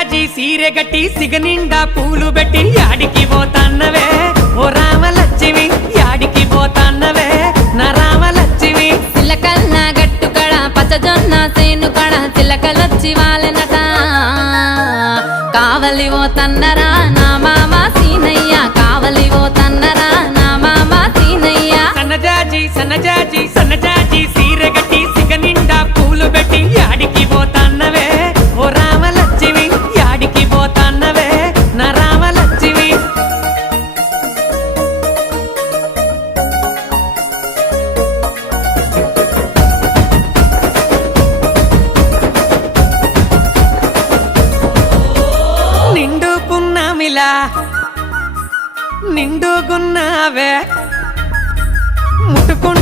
సన్నజాజి సీరె గట్టి సిగనిండా పూలు పెట్టి యాడికి పోతాన్నవే? ఓ రామలక్ష్మి యాడికి పోతాన్నవే? నా రామలక్ష్మి. చిలకల్ల గట్టు కడ పచ్చజొన్న సేను కడ చిలకలొచ్చి వాళ్ళనట కావలి పోతన్నరా నా నిండుకున్నామిలా నిండుకున్నావే ముట్టుకుంటే